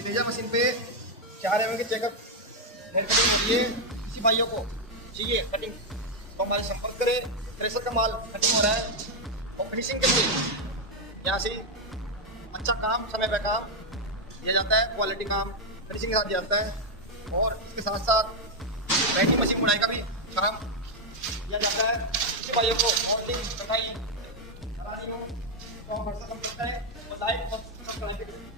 Laser machine पे 4 mm की checkup hair cutting हो रही है। किसी भाइयों को चाहिए कटिंग तो हमारे संपर्क करें। थ्रेसर का माल कटिंग हो रहा है और फिनिशिंग के लिए यहाँ से अच्छा काम, समय पे काम दिया जाता है, क्वालिटी काम फिनिशिंग के साथ दिया जाता है। और इसके साथ साथ वेंडिंग मशीन बुनाई का भी काम दिया जाता है। किसी भाइयों को मोल्डिंग कटाई करानी हो तो हम व्हाट्सएप करते हैं और लाइव और सब्सक्राइब करें।